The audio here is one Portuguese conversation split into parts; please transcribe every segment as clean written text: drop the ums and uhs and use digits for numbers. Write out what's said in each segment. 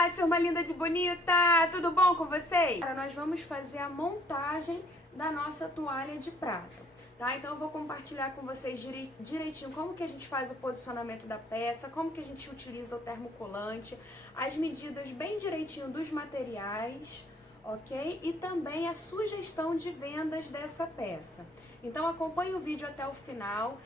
Olá, turma linda de bonita! Tudo bom com vocês? Agora nós vamos fazer a montagem da nossa toalha de prato, tá? Então eu vou compartilhar com vocês direitinho como que a gente faz o posicionamento da peça, como que a gente utiliza o termocolante, as medidas bem direitinho dos materiais, ok? E também a sugestão de vendas dessa peça. Então acompanhe o vídeo até o final.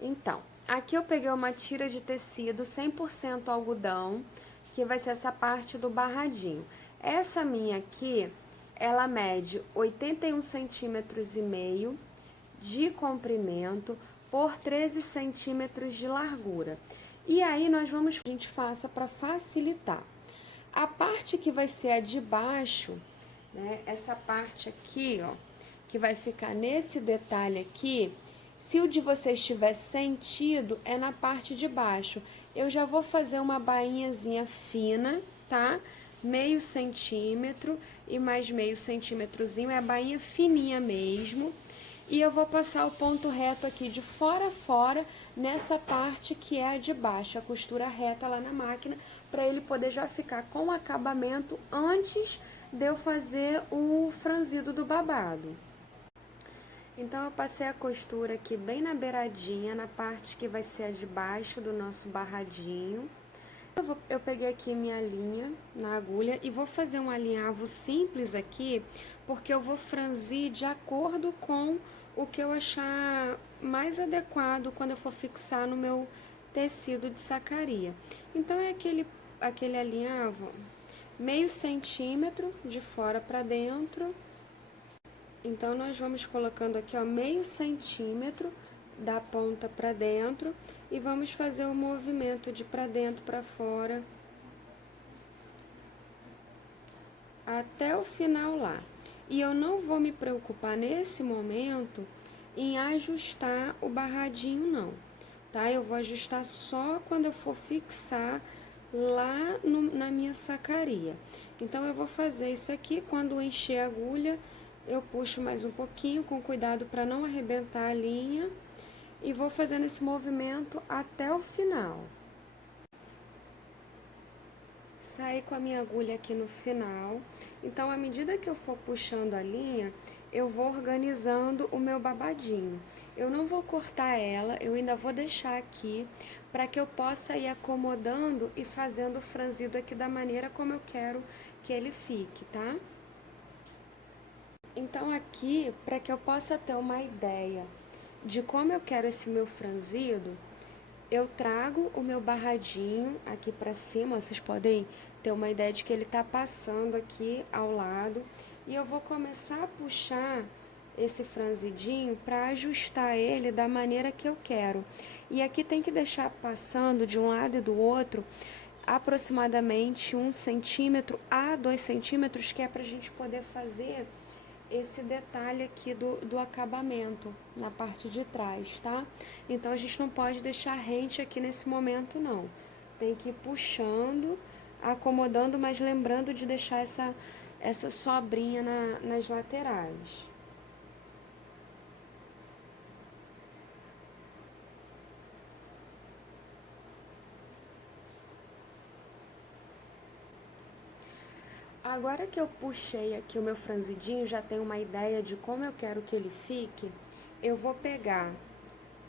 Então, aqui eu peguei uma tira de tecido 100% algodão, que vai ser essa parte do barradinho. Essa minha aqui, ela mede 81 centímetros e meio de comprimento por 13 centímetros de largura. E aí nós vamos, a gente faça para facilitar. A parte que vai ser a de baixo, né, essa parte aqui, ó, que vai ficar nesse detalhe aqui, se o de vocês tiver sentido, é na parte de baixo. Eu já vou fazer uma bainhazinha fina, tá? Meio centímetro e mais meio centímetrozinho, é a bainha fininha mesmo. E eu vou passar o ponto reto aqui de fora a fora, nessa parte que é a de baixo, a costura reta lá na máquina, para ele poder já ficar com acabamento antes de eu fazer o franzido do babado. Então, eu passei a costura aqui bem na beiradinha, na parte que vai ser a de baixo do nosso barradinho. Eu peguei aqui minha linha na agulha e vou fazer um alinhavo simples aqui, porque eu vou franzir de acordo com o que eu achar mais adequado quando eu for fixar no meu tecido de sacaria. Então, é aquele alinhavo, meio centímetro de fora para dentro. Então, nós vamos colocando aqui, ó, meio centímetro da ponta para dentro e vamos fazer o movimento de para dentro para fora até o final lá. E eu não vou me preocupar nesse momento em ajustar o barradinho, não, tá? Eu vou ajustar só quando eu for fixar lá na minha sacaria. Então, eu vou fazer isso aqui, quando encher a agulha, eu puxo mais um pouquinho, com cuidado para não arrebentar a linha, e vou fazendo esse movimento até o final. Saí com a minha agulha aqui no final, então, à medida que eu for puxando a linha, eu vou organizando o meu babadinho. Eu não vou cortar ela, eu ainda vou deixar aqui, para que eu possa ir acomodando e fazendo o franzido aqui da maneira como eu quero que ele fique, tá? Então, aqui, para que eu possa ter uma ideia de como eu quero esse meu franzido, eu trago o meu barradinho aqui para cima, vocês podem ter uma ideia de que ele tá passando aqui ao lado, e eu vou começar a puxar esse franzidinho para ajustar ele da maneira que eu quero. E aqui tem que deixar passando de um lado e do outro aproximadamente 1 centímetro a 2 centímetros, que é para a gente poder fazer esse detalhe aqui do acabamento na parte de trás, tá? Então, a gente não pode deixar rente aqui nesse momento, não. Tem que ir puxando, acomodando, mas lembrando de deixar essa sobrinha nas laterais. Agora que eu puxei aqui o meu franzidinho, já tenho uma ideia de como eu quero que ele fique, eu vou pegar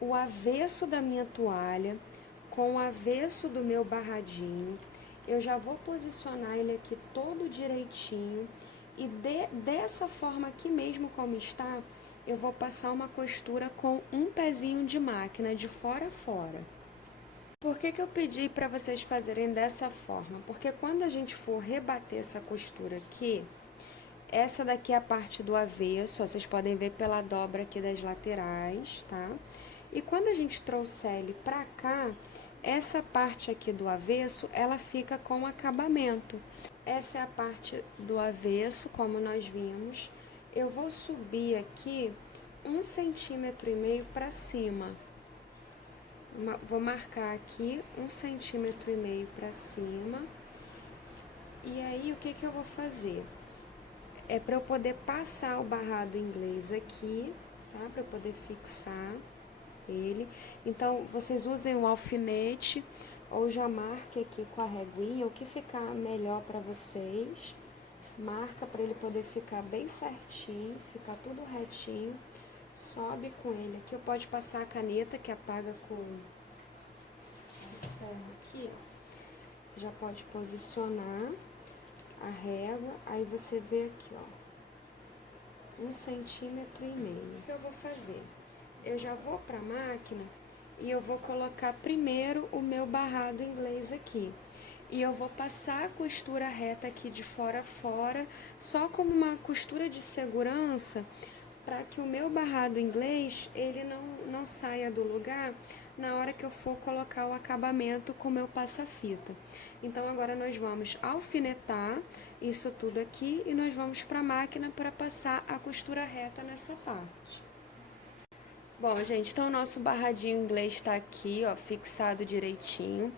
o avesso da minha toalha com o avesso do meu barradinho. Eu já vou posicionar ele aqui todo direitinho e dessa forma aqui mesmo como está, eu vou passar uma costura com um pezinho de máquina de fora a fora. Por que eu pedi para vocês fazerem dessa forma? Porque quando a gente for rebater essa costura aqui, essa daqui é a parte do avesso, ó, vocês podem ver pela dobra aqui das laterais, tá? E quando a gente trouxer ele pra cá, essa parte aqui do avesso, ela fica com acabamento. Essa é a parte do avesso, como nós vimos. Eu vou subir aqui 1,5 centímetro para cima. Vou marcar aqui 1,5 centímetro para cima. E aí, o que eu vou fazer? É para eu poder passar o barrado inglês aqui, tá? Para eu poder fixar ele. Então, vocês usem um alfinete ou já marque aqui com a reguinha o que ficar melhor para vocês. Marca para ele poder ficar bem certinho, ficar tudo retinho. Sobe com ele aqui, pode passar a caneta que apaga com ferro aqui, ó. Já pode posicionar a régua, aí você vê aqui, ó, 1,5 centímetros. O que eu vou fazer? Eu já vou para a máquina e eu vou colocar primeiro o meu barrado inglês aqui. E eu vou passar a costura reta aqui de fora a fora, só como uma costura de segurança, para que o meu barrado inglês, ele não saia do lugar na hora que eu for colocar o acabamento com o meu passa-fita. Então, agora nós vamos alfinetar isso tudo aqui e nós vamos para a máquina para passar a costura reta nessa parte. Bom, gente, então o nosso barradinho inglês está aqui, ó, fixado direitinho.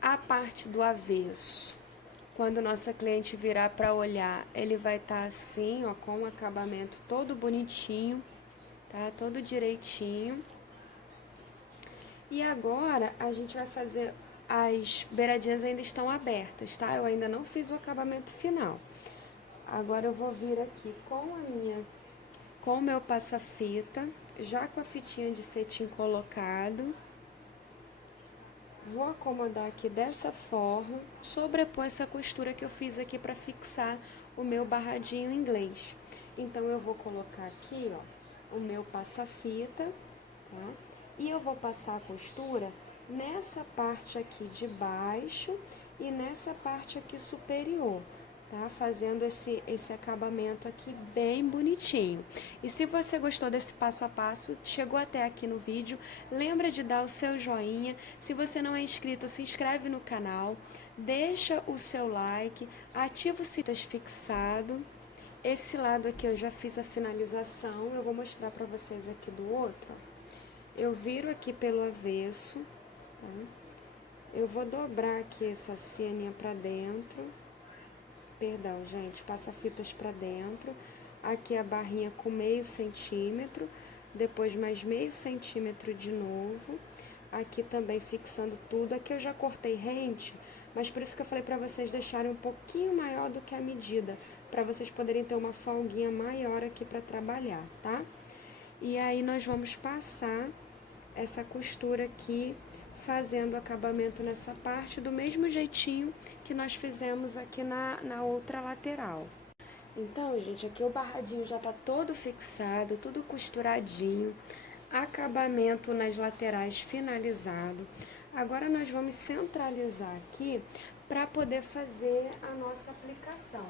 A parte do avesso, quando nossa cliente virar para olhar, ele vai estar assim, ó, com o acabamento todo bonitinho, tá? Todo direitinho. E agora a gente vai fazer, as beiradinhas ainda estão abertas, tá? Eu ainda não fiz o acabamento final. Agora eu vou vir aqui com o meu passa-fita, já com a fitinha de cetim colocado. Vou acomodar aqui dessa forma, sobrepor essa costura que eu fiz aqui para fixar o meu barradinho inglês. Então, eu vou colocar aqui, ó, o meu passa-fita, tá? E eu vou passar a costura nessa parte aqui de baixo e nessa parte aqui superior, tá? Fazendo esse acabamento aqui bem bonitinho. E se você gostou desse passo a passo, chegou até aqui no vídeo, lembra de dar o seu joinha. Se você não é inscrito, se inscreve no canal, deixa o seu like, ativa o sininho fixado. Esse lado aqui eu já fiz a finalização, eu vou mostrar pra vocês aqui do outro. Eu viro aqui pelo avesso, tá? Eu vou dobrar aqui essa cianinha pra dentro. Perdão, gente, passa fitas pra dentro. Aqui a barrinha com 0,5 centímetro, depois mais 0,5 centímetro de novo. Aqui também fixando tudo. Aqui eu já cortei rente, mas por isso que eu falei pra vocês deixarem um pouquinho maior do que a medida, pra vocês poderem ter uma folguinha maior aqui pra trabalhar, tá? E aí nós vamos passar essa costura aqui, fazendo o acabamento nessa parte do mesmo jeitinho que nós fizemos aqui na outra lateral. Então, gente, aqui o barradinho já tá todo fixado, tudo costuradinho, acabamento nas laterais finalizado. Agora nós vamos centralizar aqui para poder fazer a nossa aplicação.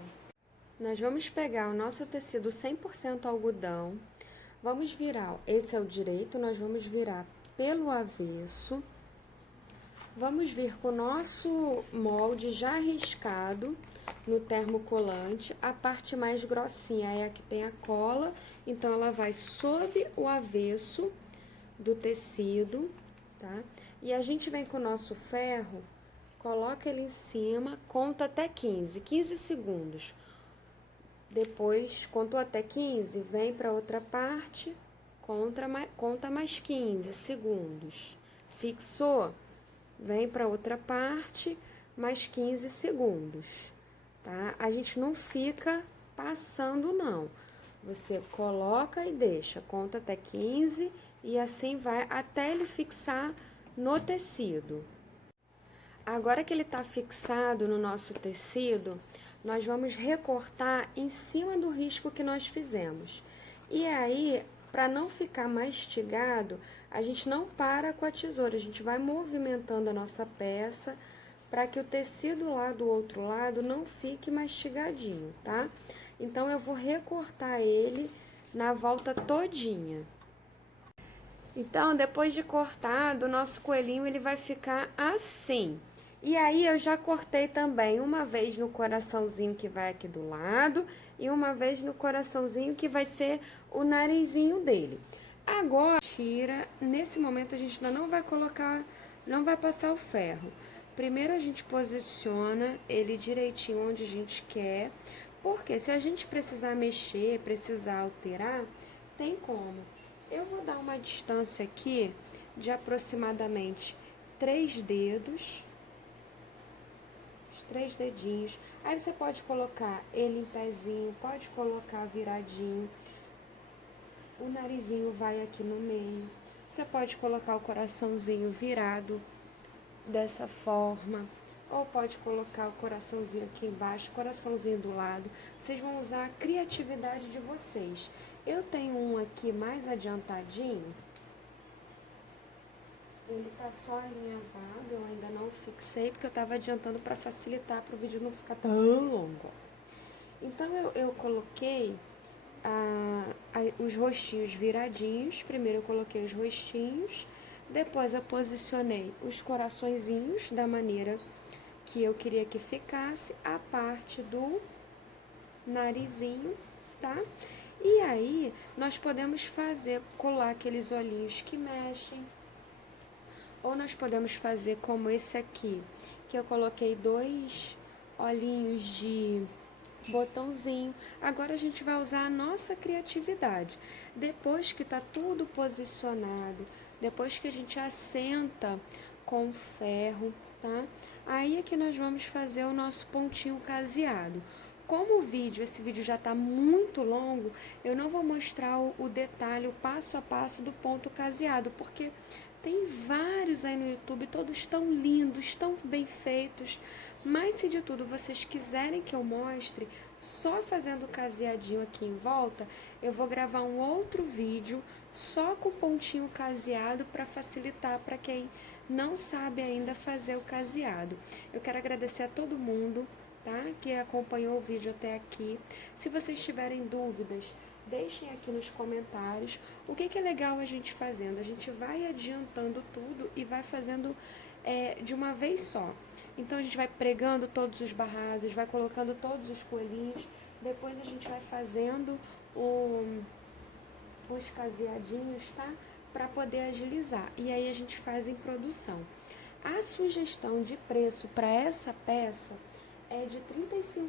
Nós vamos pegar o nosso tecido 100% algodão, vamos virar, esse é o direito, nós vamos virar pelo avesso. Vamos vir com o nosso molde já riscado no termocolante. A parte mais grossinha é a que tem a cola, então ela vai sob o avesso do tecido, tá? E a gente vem com o nosso ferro, coloca ele em cima, conta até 15 segundos. Depois, contou até 15, vem para outra parte, conta mais 15 segundos. Fixou? Vem para outra parte, mais 15 segundos, tá? A gente não fica passando, não. Você coloca e deixa, conta até 15 e assim vai até ele fixar no tecido. Agora que ele tá fixado no nosso tecido, nós vamos recortar em cima do risco que nós fizemos. E aí, para não ficar mastigado, a gente não para com a tesoura, a gente vai movimentando a nossa peça para que o tecido lá do outro lado não fique mastigadinho, tá? Então, eu vou recortar ele na volta todinha. Então, depois de cortado, o nosso coelhinho ele vai ficar assim. E aí, eu já cortei também uma vez no coraçãozinho que vai aqui do lado e uma vez no coraçãozinho que vai ser o narizinho dele. Agora, tira, nesse momento a gente ainda não vai colocar, não vai passar o ferro. Primeiro a gente posiciona ele direitinho onde a gente quer, porque se a gente precisar mexer, precisar alterar, tem como. Eu vou dar uma distância aqui de aproximadamente 3 dedos, 3 dedinhos. Aí você pode colocar ele em pezinho, pode colocar viradinho. O narizinho vai aqui no meio. Você pode colocar o coraçãozinho virado dessa forma. Ou pode colocar o coraçãozinho aqui embaixo, coraçãozinho do lado. Vocês vão usar a criatividade de vocês. Eu tenho um aqui mais adiantadinho. Ele tá só alinhavado, eu ainda não fixei, porque eu tava adiantando para facilitar, para o vídeo não ficar tão longo. Então, eu coloquei os rostinhos viradinhos. Primeiro eu coloquei os rostinhos, depois eu posicionei os coraçõezinhos da maneira que eu queria que ficasse a parte do narizinho, tá? E aí, nós podemos colar aqueles olhinhos que mexem, ou nós podemos fazer como esse aqui, que eu coloquei 2 olhinhos de botãozinho. Agora a gente vai usar a nossa criatividade. Depois que tá tudo posicionado, depois que a gente assenta com ferro, tá? Aí é que nós vamos fazer o nosso pontinho caseado. Como esse vídeo já está muito longo, eu não vou mostrar o detalhe, o passo a passo do ponto caseado, porque tem vários aí no YouTube, todos tão lindos, tão bem feitos. Mas se de tudo vocês quiserem que eu mostre, só fazendo o caseadinho aqui em volta, eu vou gravar um outro vídeo só com pontinho caseado para facilitar para quem não sabe ainda fazer o caseado. Eu quero agradecer a todo mundo, tá, que acompanhou o vídeo até aqui. Se vocês tiverem dúvidas, deixem aqui nos comentários o que é legal a gente fazendo. A gente vai adiantando tudo e vai fazendo de uma vez só. Então a gente vai pregando todos os barrados, vai colocando todos os coelhinhos, depois a gente vai fazendo os caseadinhos, tá? Para poder agilizar. E aí a gente faz em produção. A sugestão de preço para essa peça é de R$35,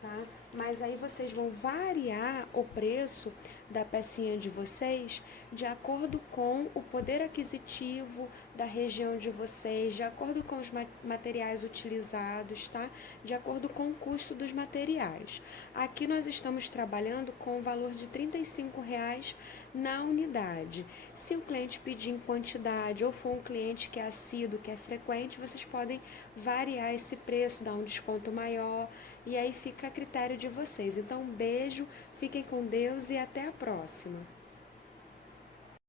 tá? Mas aí vocês vão variar o preço da pecinha de vocês de acordo com o poder aquisitivo da região de vocês, de acordo com os materiais utilizados, tá? De acordo com o custo dos materiais. Aqui nós estamos trabalhando com o valor de R$35 na unidade. Se o cliente pedir em quantidade ou for um cliente que é assíduo, que é frequente, vocês podem variar esse preço, dar um desconto maior, e aí fica a critério de vocês. Então, um beijo, fiquem com Deus e até a próxima.